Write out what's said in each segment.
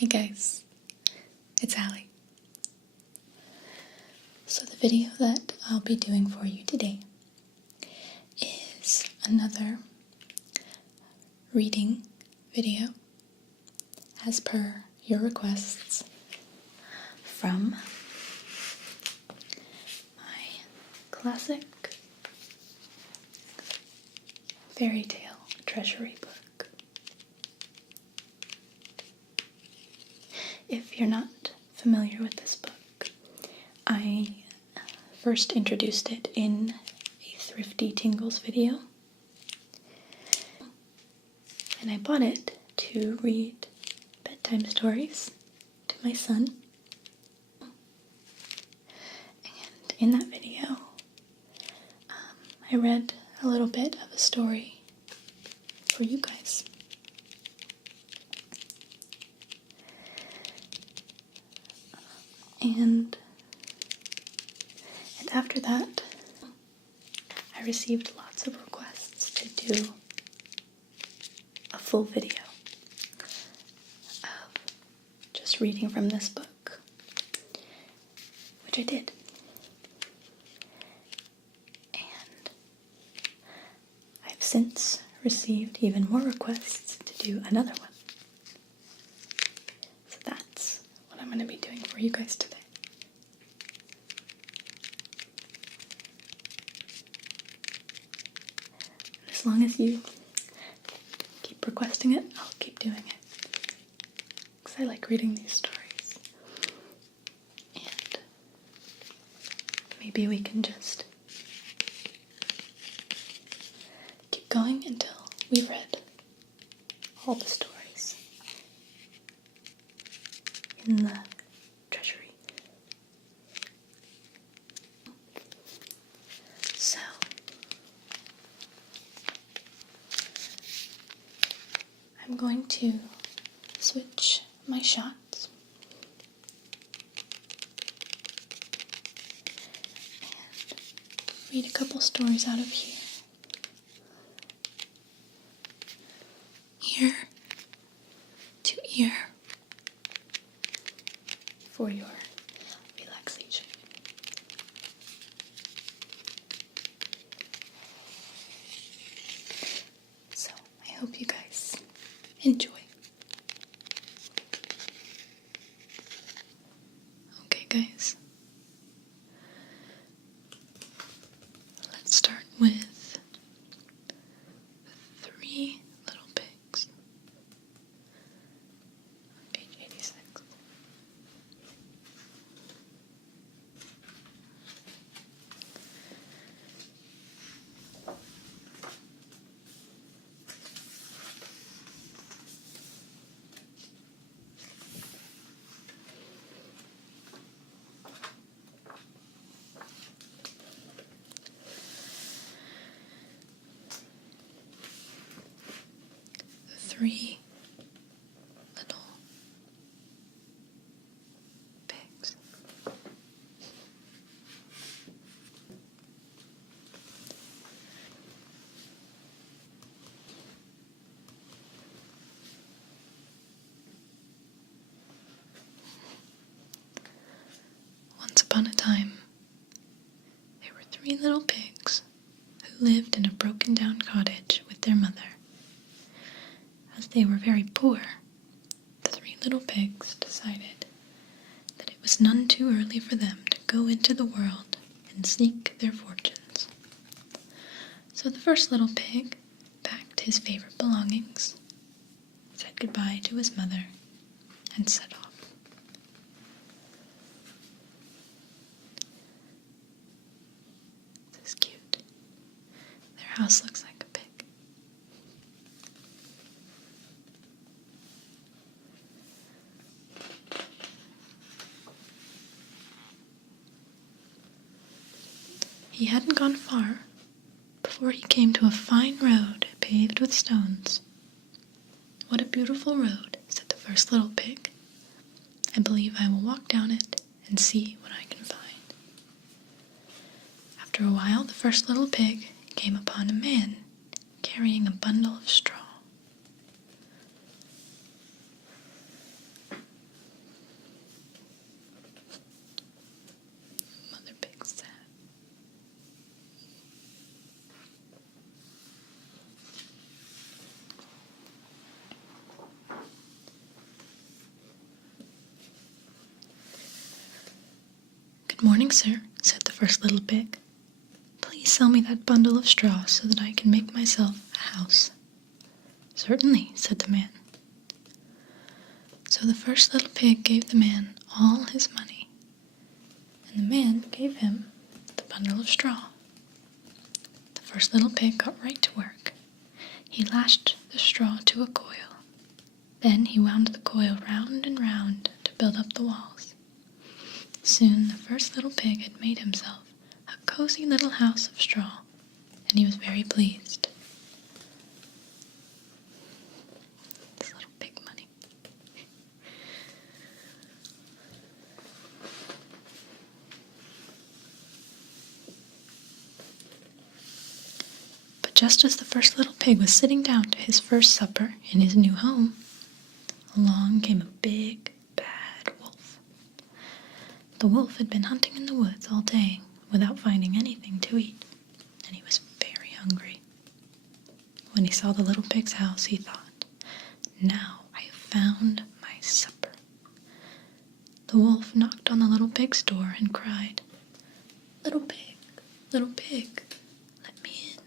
Hey guys, it's Allie. So the video that I'll be doing for you today is another reading video as per your requests from my classic fairy tale treasury book. If you're not familiar with this book, I first introduced it in a Thrifty Tingles video, and I bought it to read bedtime stories to my son. And in that video, I read a little bit of a story for you guys. And after that, I received lots of requests to do a full video of just reading from this book, which I did. And I've since received even more requests to do another one. So that's what I'm going to be doing for you guys today. As long as you keep requesting it, I'll keep doing it. Because I like reading these stories. And maybe we can just keep going until we've read all the stories in the treasury. So, I'm going to switch my shots and read a couple stories out of here. Ear to ear for your relaxation. So, I hope you guys enjoy. Okay, guys. Let's start with the Three Little Pigs on page 86. Three Little Pigs. Once upon a time, there were three little pigs who lived in a broken-down cottage with their mother. As they were very poor, the three little pigs decided that it was none too early for them to go into the world and seek their fortunes. So the first little pig packed his favorite belongings, said goodbye to his mother, and set off. This is cute. Their house looks like a pig. He hadn't gone far before he came to a fine road paved with stones. "What a beautiful road," said the first little pig. "I believe I will walk down it and see what I can find." After a while, the first little pig came upon a man carrying a bundle of straw. "Good morning, sir," said the first little pig. "Please sell me that bundle of straw so that I can make myself a house." "Certainly," said the man. So the first little pig gave the man all his money, and the man gave him the bundle of straw. The first little pig got right to work. He lashed the straw to a coil. Then he wound the coil round and round to build up the walls. Soon the first little pig had made himself a cozy little house of straw, and he was very pleased. This little pig money. But just as the first little pig was sitting down to his first supper in his new home, along came a big, bad wolf. The wolf had been hunting in the woods all day without finding anything to eat, and he was very hungry. When he saw the little pig's house, he thought, "Now I have found my supper." The wolf knocked on the little pig's door and cried, little pig, let me in."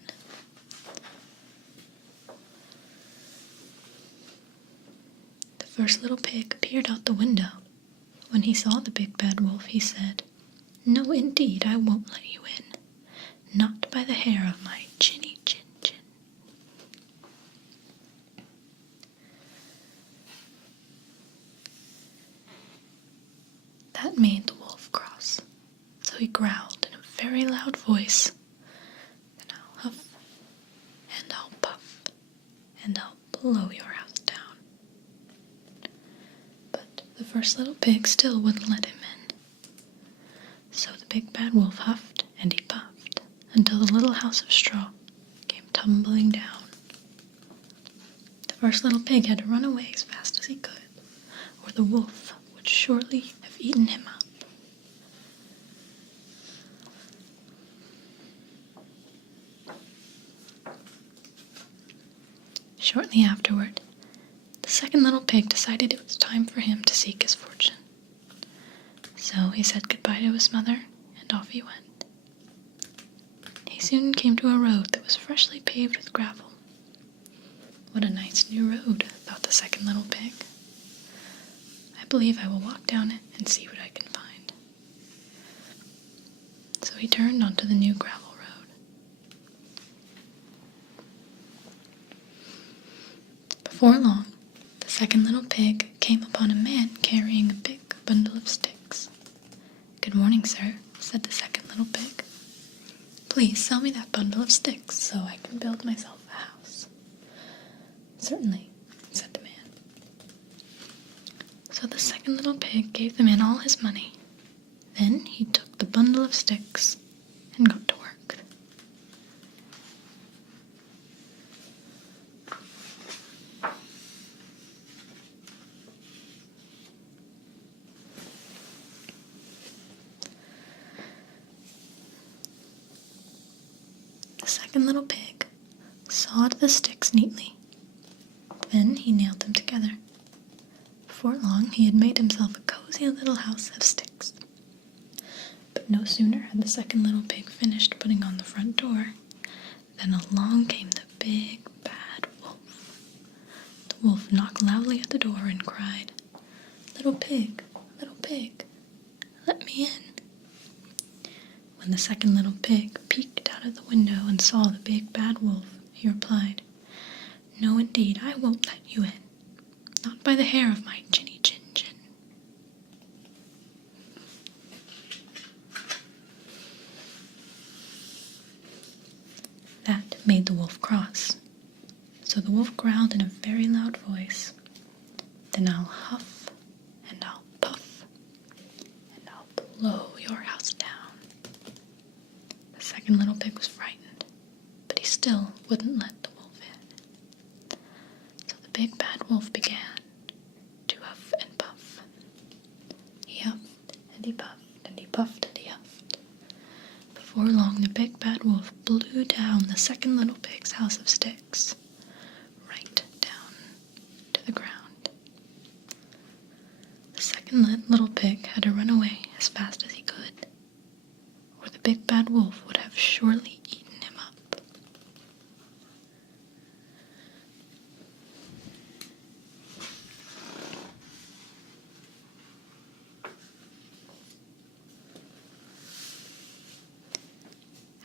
The first little pig peered out the window. When he saw the big bad wolf, he said, "No, indeed, I won't let you in. Not by the hair of my chinny chin chin." That made the wolf cross, so he growled in a very loud voice, "Then I'll huff, and I'll puff, and I'll blow your house down." But the first little pig still wouldn't let him in. So the big bad wolf huffed and he puffed until the little house of straw came tumbling down. The first little pig had to run away as fast as he could, or the wolf would surely have eaten him up. Shortly afterward, the second little pig decided it was time for him to seek his fortune. So he said goodbye to his mother, and off he went. He soon came to a road that was freshly paved with gravel. "What a nice new road," thought the second little pig. "I believe I will walk down it and see what I can find." So he turned onto the new gravel road. Before long, the second little pig came upon a man carrying a big bundle of sticks. "Good morning, sir," said the second little pig. "Please sell me that bundle of sticks so I can build myself a house." "Certainly," said the man. So the second little pig gave the man all his money. Then he took the bundle of sticks and got to work. The second little pig sawed the sticks neatly. Then he nailed them together. Before long, he had made himself a cozy little house of sticks. But no sooner had the second little pig finished putting on the front door than along came the big bad wolf. The wolf knocked loudly at the door and cried, little pig, let me in." When the second little pig peeked out of the window and saw the big bad wolf, he replied, "No, indeed, I won't let you in. Not by the hair of my chinny chin chin." That made the wolf cross. So the wolf growled in a very loud voice, "Then I'll huff, and I'll puff, and I'll blow your house down." The second little pig was frightened, but he still wouldn't let the wolf in. So the big bad wolf began to huff and puff. He huffed and he puffed and he puffed and he huffed. Before long, the big bad wolf blew down the second little pig's house of sticks, right down to the ground. The second little pig had to run away as fast as he could, big bad wolf would have surely eaten him up.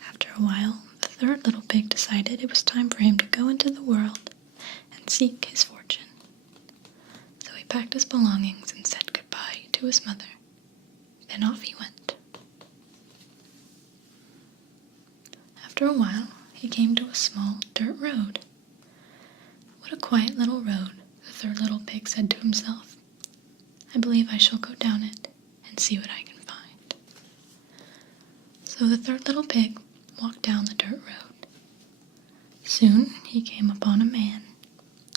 After a while, the third little pig decided it was time for him to go into the world and seek his fortune. So he packed his belongings and said goodbye to his mother. Then off he went. After a while, he came to a small dirt road. What a quiet little road, the third little pig said to himself. I believe I shall go down it and see what I can find. So the third little pig walked down the dirt road. Soon he came upon a man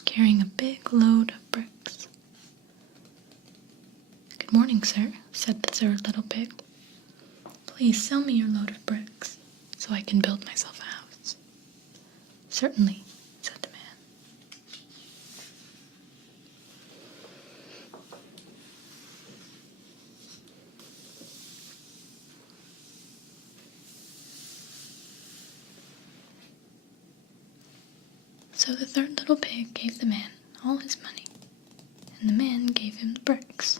carrying a big load of bricks. Good morning, sir, said the third little pig. Please sell me your load of bricks so I can build myself a house. Certainly, said the man. So the third little pig gave the man all his money, and the man gave him the bricks.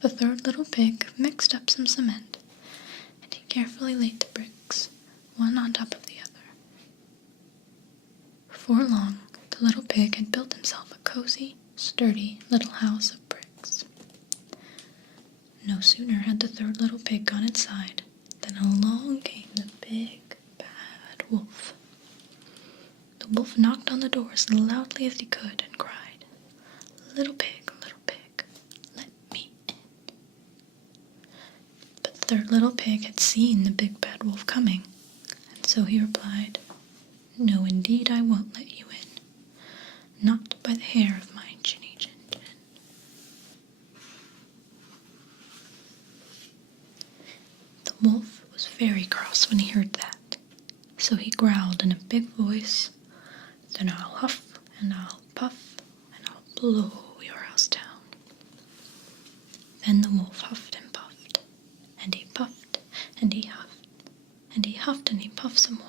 The third little pig mixed up some cement, and he carefully laid the bricks, one on top of the other. Before long, the little pig had built himself a cozy, sturdy little house of bricks. No sooner had the third little pig gone inside than along came the big, bad wolf. The wolf knocked on the door as loudly as he could and cried, little pig, let me in. But the third little pig had seen the big bad wolf coming, and so he replied, no, indeed, I won't let you in. Not by the hair of my chinny chin chin. The wolf was very cross when he heard that, so he growled in a big voice, then I'll huff and I'll puff and I'll blow your house down. Then the wolf huffed and puffed, and he puffed and he huffed, and he huffed and he puffed some more.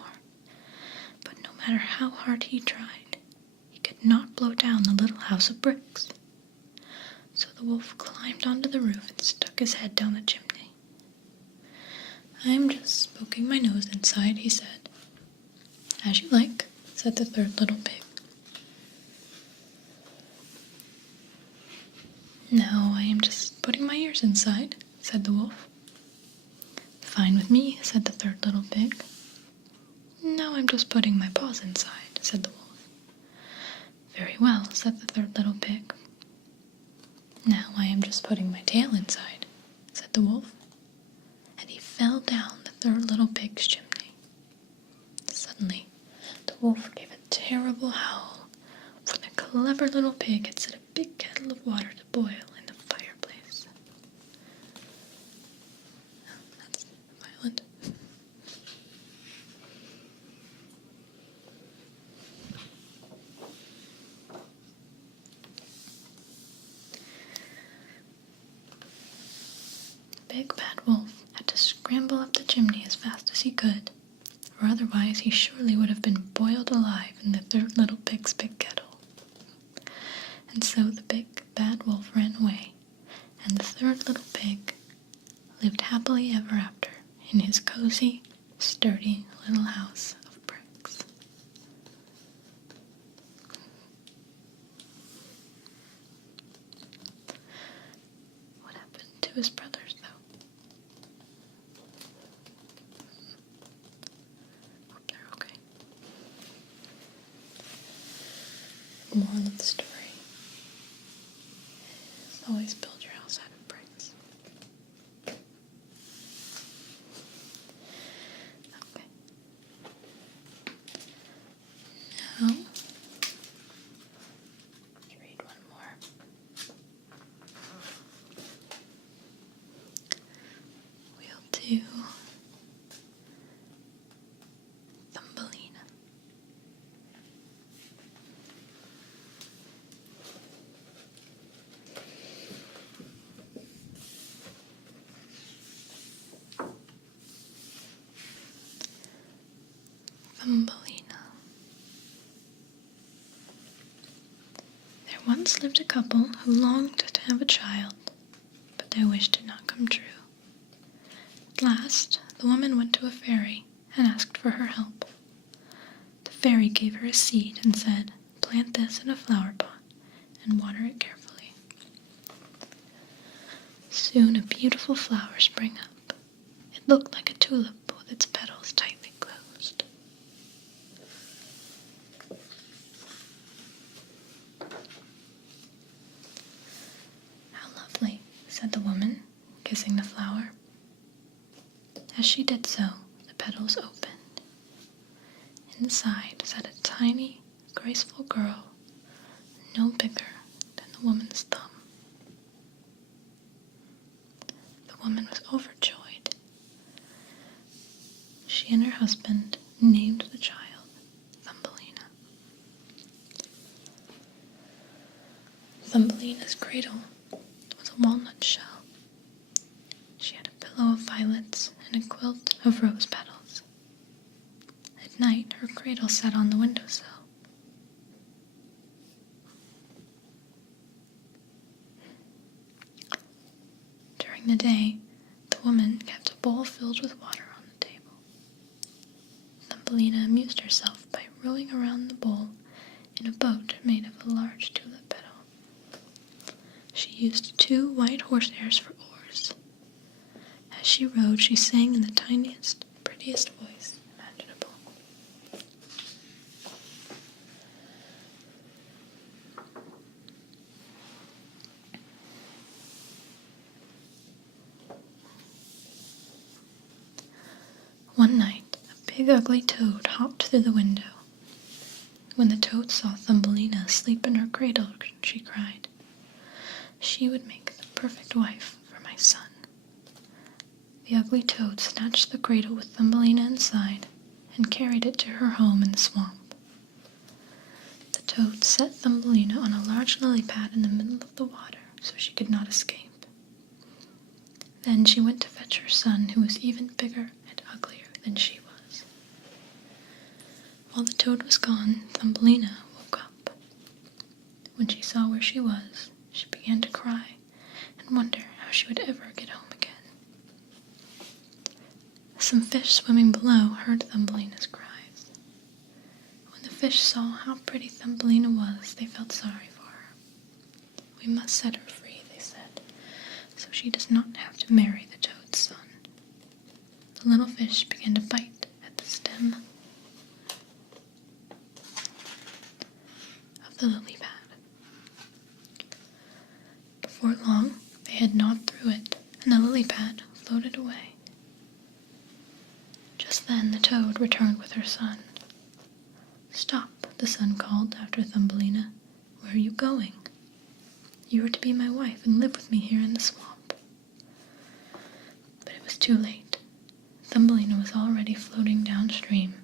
But no matter how hard he tried, he could not blow down the little house of bricks. So the wolf climbed onto the roof and stuck his head down the chimney. I'm just poking my nose inside, he said. As you like, said the third little pig. No, I am just putting my ears inside, said the wolf. Fine with me, said the third little pig. No, I'm just putting my paws inside, said the wolf. Very well, said the third little pig. Now I am just putting my tail inside, said the wolf. And he fell down the third little pig's chimney. Suddenly, the wolf gave a terrible howl, for the clever little pig had set a big kettle of water to boil in the fireplace. Oh, that's violent. The big bad wolf had to scramble up the chimney as fast as he could, or otherwise he surely would have been boiled alive in the third little pig's big kettle. And so the big bad wolf ran away, and the third little pig lived happily ever after in his cozy, sturdy little house of bricks. What happened to his brothers, though? Okay. Moral of the story is always build your house out of bricks. Okay. Now, let's read one more. We'll do Thumbelina. Thumbelina. There once lived a couple who longed to have a child, but their wish did not come true. At last, the woman went to a fairy and asked for her help. The fairy gave her a seed and said, "Plant this in a flower pot and water it carefully." Soon a beautiful flower sprang up. It looked like a tulip with its petals tightly closed. "How lovely," said the woman, kissing the flower. As she did so, the petals opened. Inside sat a tiny, graceful girl, no bigger than the woman's thumb. The woman was overjoyed. She and her husband named the child Thumbelina. Thumbelina's cradle was a walnut shell. She had a pillow of violets and a quilt of rose petals. At night, her cradle sat on the windowsill. During the day, the woman kept a bowl filled with water on the table. Thumbelina amused herself by rowing around the bowl in a boat made of a large tulip petal. She used 2 white horsehairs for oars. As she rowed, she sang in the tiniest, prettiest voice imaginable. One night, a big ugly toad hopped through the window. When the toad saw Thumbelina asleep in her cradle, she cried, "She would make the perfect wife for my son." The ugly toad snatched the cradle with Thumbelina inside and carried it to her home in the swamp. The toad set Thumbelina on a large lily pad in the middle of the water so she could not escape. Then she went to fetch her son, who was even bigger and uglier than she was. While the toad was gone, Thumbelina woke up. When she saw where she was, she began to cry and wonder how she would ever get home again. Some fish swimming below heard Thumbelina's cries. When the fish saw how pretty Thumbelina was, they felt sorry for her. "We must set her free," they said, "so she does not have to marry the toad's son." The little fish began to bite at the stem of the lily pad. Before long, they had gnawed through it, and the lily pad floated away. Just then the toad returned with her son. "Stop," the son called after Thumbelina. "Where are you going? You are to be my wife and live with me here in the swamp." But it was too late. Thumbelina was already floating downstream.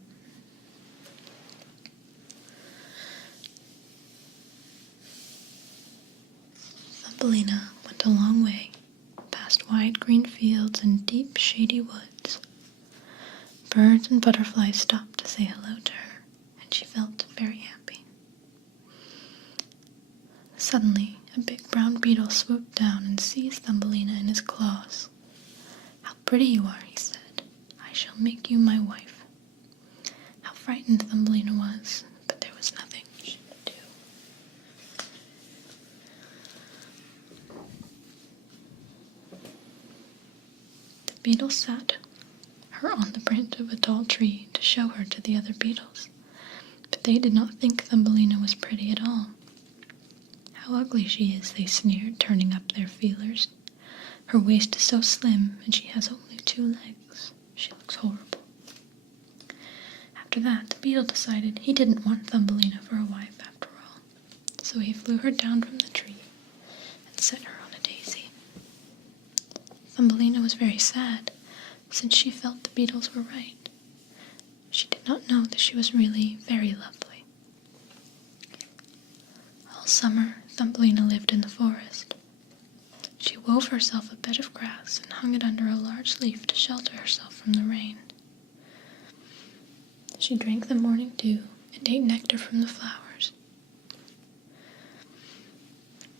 Thumbelina went a long way, past wide green fields and deep shady woods. Birds and butterflies stopped to say hello to her, and she felt very happy. Suddenly, a big brown beetle swooped down and seized Thumbelina in his claws. "How pretty you are," he said. "I shall make you my wife." How frightened Thumbelina was, but there was nothing she could do. The beetle sat her on the branch of a tall tree to show her to the other beetles, but they did not think Thumbelina was pretty at all. "How ugly she is," they sneered, turning up their feelers. "Her waist is so slim, and she has only 2 legs. She looks horrible." After that, the beetle decided he didn't want Thumbelina for a wife after all, so he flew her down from the tree and set her on a daisy. Thumbelina was very sad, since she felt the beetles were right. She did not know that she was really very lovely. All summer, Thumbelina lived in the forest. She wove herself a bed of grass and hung it under a large leaf to shelter herself from the rain. She drank the morning dew and ate nectar from the flowers.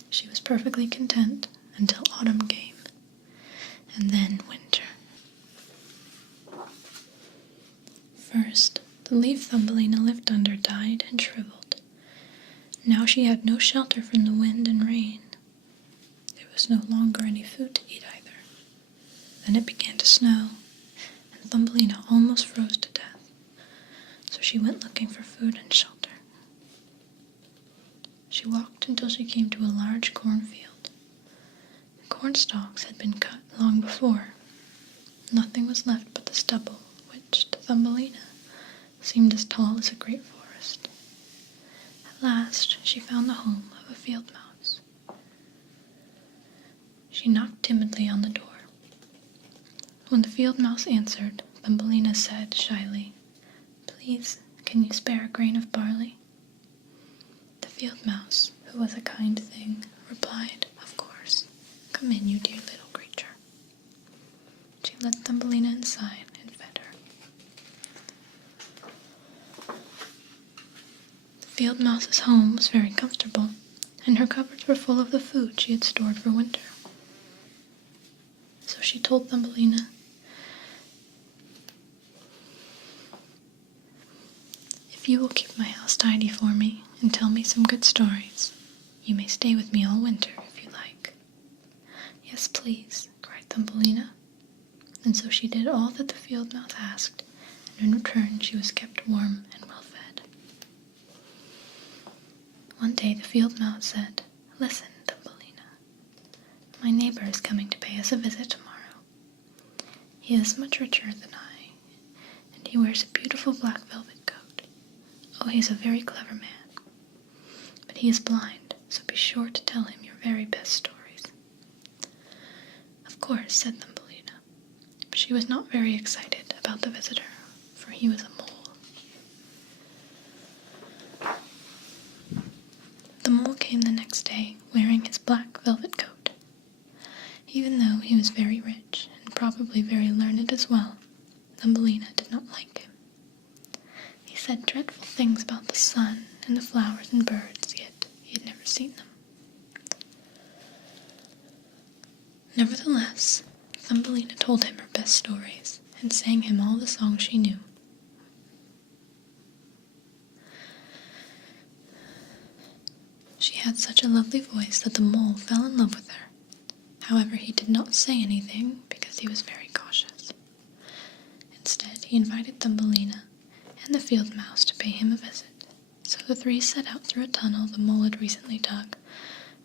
She was perfectly content until autumn came, and then winter. First, the leaf Thumbelina lived under died and shriveled. Now she had no shelter from the wind and rain. There was no longer any food to eat either. Then it began to snow, and Thumbelina almost froze to death, so she went looking for food and shelter. She walked until she came to a large cornfield. The corn stalks had been cut long before. Nothing was left but the stubble, which, to Thumbelina, seemed as tall as a great forest. At last, she found the home of a field mouse. She knocked timidly on the door. When the field mouse answered, Thumbelina said shyly, "Please, can you spare a grain of barley?" The field mouse, who was a kind thing, replied, "Of course. Come in, you dear little creature." She led Thumbelina inside and fed her. The field mouse's home was very comfortable, and her cupboards were full of the food she had stored for winter. So she told Thumbelina, "If you will keep my house tidy for me and tell me some good stories, you may stay with me all winter if you like." "Yes, please," cried Thumbelina. And so she did all that the field mouse asked, and in return she was kept warm and well fed. One day the field mouse said, "Listen, Thumbelina, my neighbor is coming to pay us a visit tomorrow. He is much richer than I, and he wears a beautiful black velvet coat. Oh, he's a very clever man. But he is blind, so be sure to tell him your very best stories." "Of course," said Thumbelina, but she was not very excited about the visitor, for he was a mole. The mole came the next day, wearing his black velvet coat. Even though he was very rich, and probably very learned as well, Thumbelina did not like him. He said dreadful things about the sun and the flowers and birds, yet he had never seen them. Nevertheless, Thumbelina told him her best stories, and sang him all the songs she knew. She had such a lovely voice that the mole fell in love with her. However, he did not say anything because he was very cautious. Instead, he invited Thumbelina and the field mouse to pay him a visit. So the three set out through a tunnel the mole had recently dug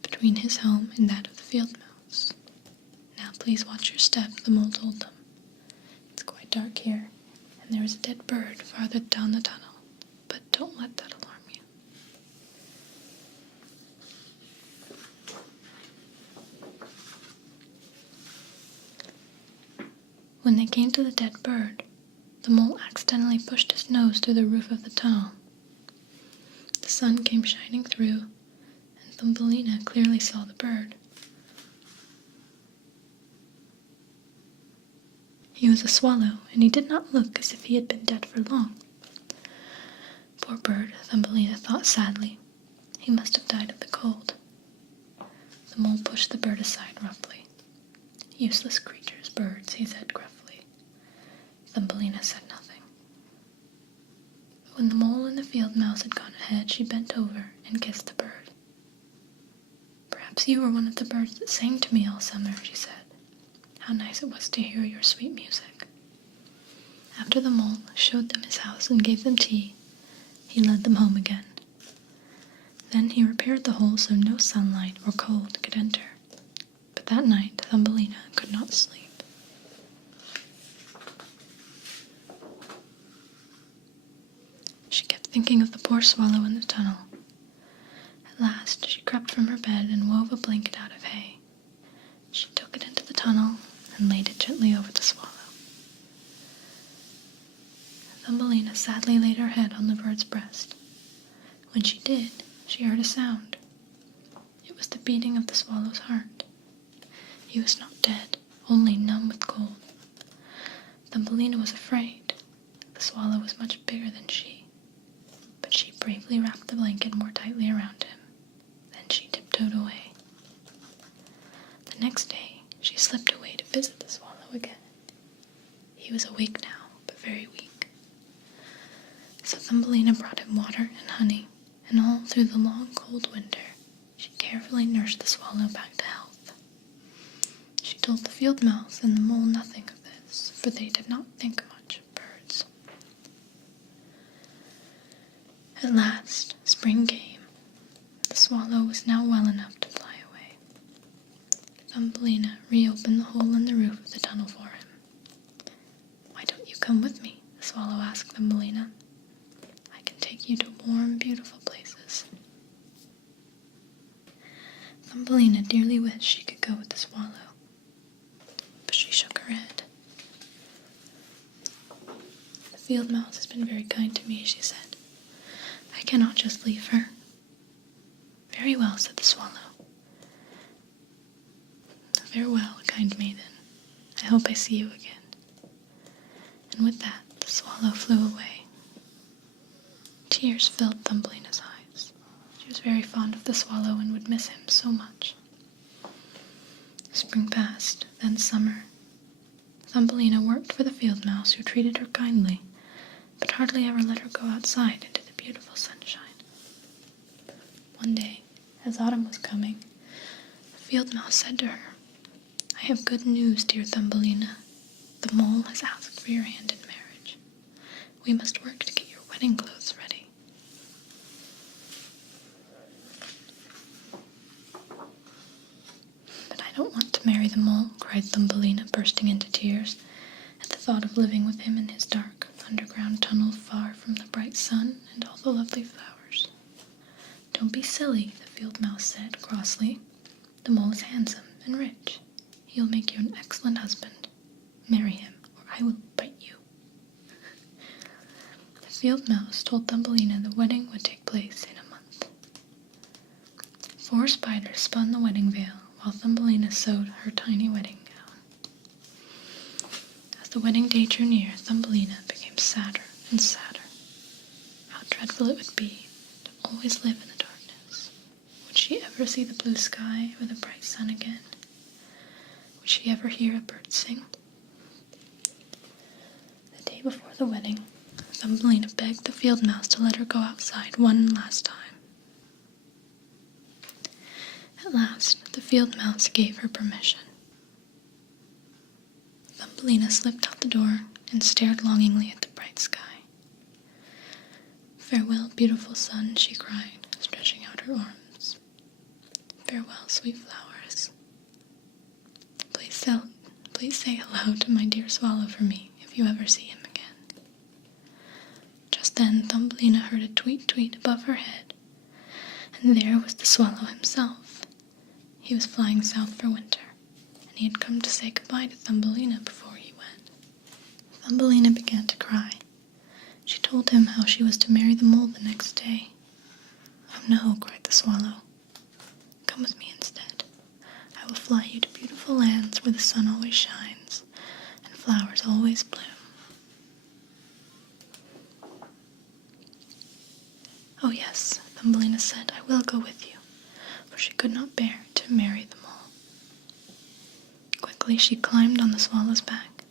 between his home and that of the field mouse. "Now please watch your step," the mole told them. "It's quite dark here, and there is a dead bird farther down the tunnel, but don't let that alarm you." When they came to the dead bird, the mole accidentally pushed his nose through the roof of the tunnel. The sun came shining through, and Thumbelina clearly saw the bird. He was a swallow, and he did not look as if he had been dead for long. Poor bird, Thumbelina thought sadly. He must have died of the cold. The mole pushed the bird aside roughly. "Useless creatures, birds," he said gruffly. Thumbelina said nothing. But when the mole and the field mouse had gone ahead, she bent over and kissed the bird. "Perhaps you were one of the birds that sang to me all summer," she said. "How nice it was to hear your sweet music." After the mole showed them his house and gave them tea, he led them home again. Then he repaired the hole so no sunlight or cold could enter. But that night Thumbelina could not sleep. She kept thinking of the poor swallow in the tunnel. At last she crept from her bed and wove a blanket out of hay. She took it into the tunnel and laid it gently over the swallow. Thumbelina sadly laid her head on the bird's breast. When she did, she heard a sound. It was the beating of the swallow's heart. He was not dead, only numb with cold. Thumbelina was afraid. The swallow was much bigger than visit the swallow again. He was awake now, but very weak. So Thumbelina brought him water and honey, and all through the long cold winter, she carefully nursed the swallow back to health. She told the field mouse and the mole nothing of this, for they did not think much of birds. At last, spring came. The swallow was now well enough to fly away. Thumbelina reopened the hole in the roof of the tunnel for him. "Why don't you come with me?" the swallow asked Thumbelina. "I can take you to warm, beautiful places." Thumbelina dearly wished she could go with the swallow, but she shook her head. "The field mouse has been very kind to me," she said. "I cannot just leave her." "Very well," said the swallow. "Farewell, kind maiden. I hope I see you again." And with that, the swallow flew away. Tears filled Thumbelina's eyes. She was very fond of the swallow and would miss him so much. Spring passed, then summer. Thumbelina worked for the field mouse, who treated her kindly, but hardly ever let her go outside into the beautiful sunshine. One day, as autumn was coming, the field mouse said to her, "I have good news, dear Thumbelina. The mole has asked for your hand in marriage. We must work to get your wedding clothes ready." "But I don't want to marry the mole," cried Thumbelina, bursting into tears at the thought of living with him in his dark underground tunnel far from the bright sun and all the lovely flowers. "Don't be silly," the field mouse said crossly. "The mole is handsome and rich. He'll make you an excellent husband. Marry him, or I will bite you." The field mouse told Thumbelina the wedding would take place in a month. 4 spiders spun the wedding veil, while Thumbelina sewed her tiny wedding gown. As the wedding day drew near, Thumbelina became sadder and sadder. How dreadful it would be to always live in the darkness. Would she ever see the blue sky or the bright sun again? Would she ever hear a bird sing? The day before the wedding, Thumbelina begged the field mouse to let her go outside one last time. At last, the field mouse gave her permission. Thumbelina slipped out the door and stared longingly at the bright sky. "Farewell, beautiful sun," she cried, stretching out her arms. "Farewell, sweet flowers. Please say hello to my dear swallow for me if you ever see him again." Just then Thumbelina heard a tweet tweet above her head, and there was the swallow himself. He was flying south for winter, and he had come to say goodbye to Thumbelina before he went. Thumbelina began to cry. She told him how she was to marry the mole the next day. "Oh no," cried the swallow. "Come with me instead. I will fly you to beautiful lands where the sun always shines and flowers always bloom." "Oh yes," Thumbelina said, "I will go with you," for she could not bear to marry the mole. Quickly she climbed on the swallow's back.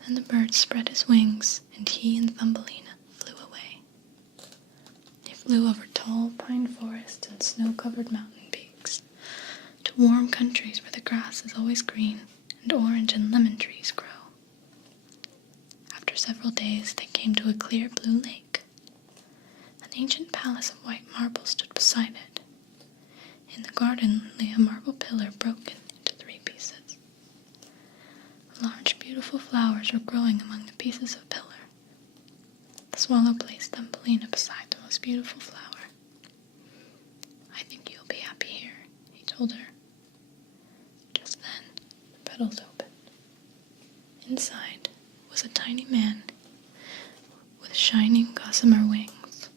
Then the bird spread his wings, and he and Thumbelina flew away. They flew over tall pine forests and snow-covered mountain peaks, to warm countries where the grass is always green and orange and lemon trees grow. After several days, they came to a clear blue lake. An ancient palace of white marble stood beside it. In the garden lay a marble pillar broken into 3 pieces. Large, beautiful flowers were growing among the pieces of pillar. The swallow placed Thumbelina beside the most beautiful flower. "I think you'll be happy here," he told her. Just then, the petals opened. Inside was a tiny man with shining gossamer wings.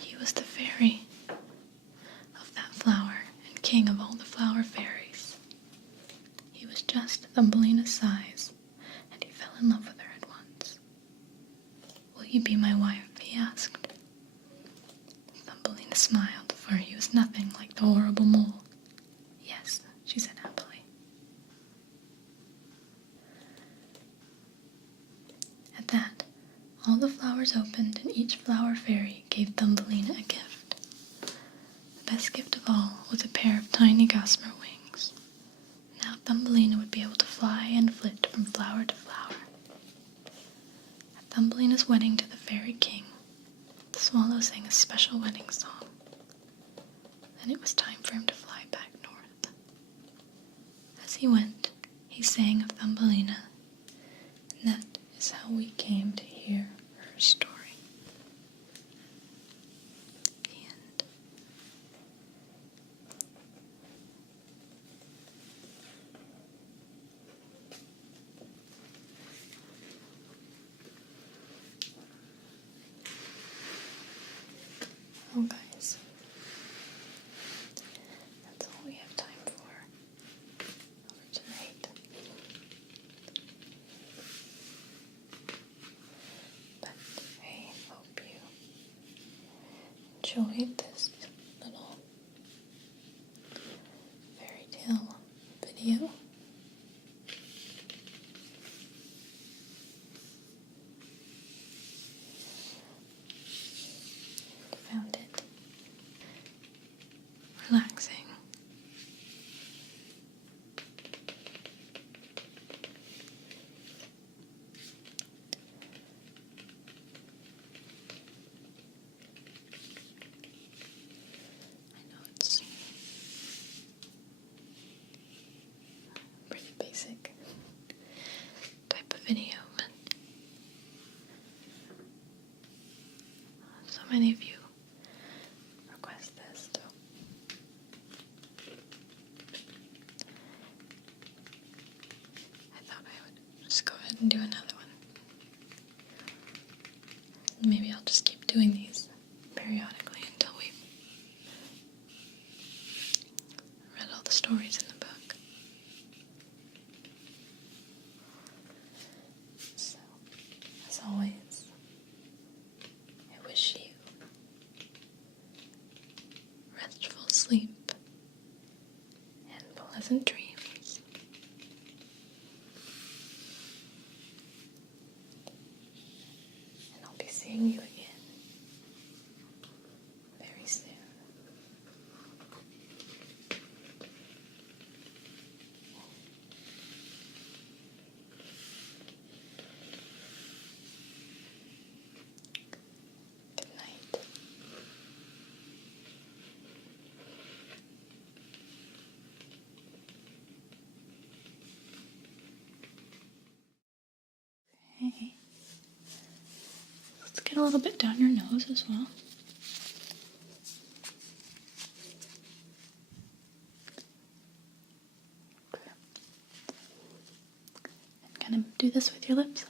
He was the fairy of that flower and king of all the flower fairies. He was just Thumbelina's size, and he fell in love with her at once. "Will you be my wife?" he asked. Thumbelina smiled, for he was nothing like the horrible mole. "Yes," she said happily. All the flowers opened, and each flower fairy gave Thumbelina a gift. The best gift of all was a pair of tiny gossamer wings. Now Thumbelina would be able to fly and flit from flower to flower. At Thumbelina's wedding to the Fairy King, the swallow sang a special wedding song. Then it was time for him to fly back north. As he went, he sang of Thumbelina, and that is how we came to hear her story. The end. Oh, guys, that's all we have time for tonight. But I hope you enjoyed this little fairy tale video. Found it relaxing. I know it's pretty basic type of video, but so many of you request this, so I thought I would just go ahead and do another one. Maybe I'll just keep doing these periodically until we've read all the stories in the book. So, as always, I wish you restful sleep and pleasant dreams. And I'll be seeing you again very soon. Good night. Okay. Let's get a little bit down your nose as well. And kind of do this with your lips.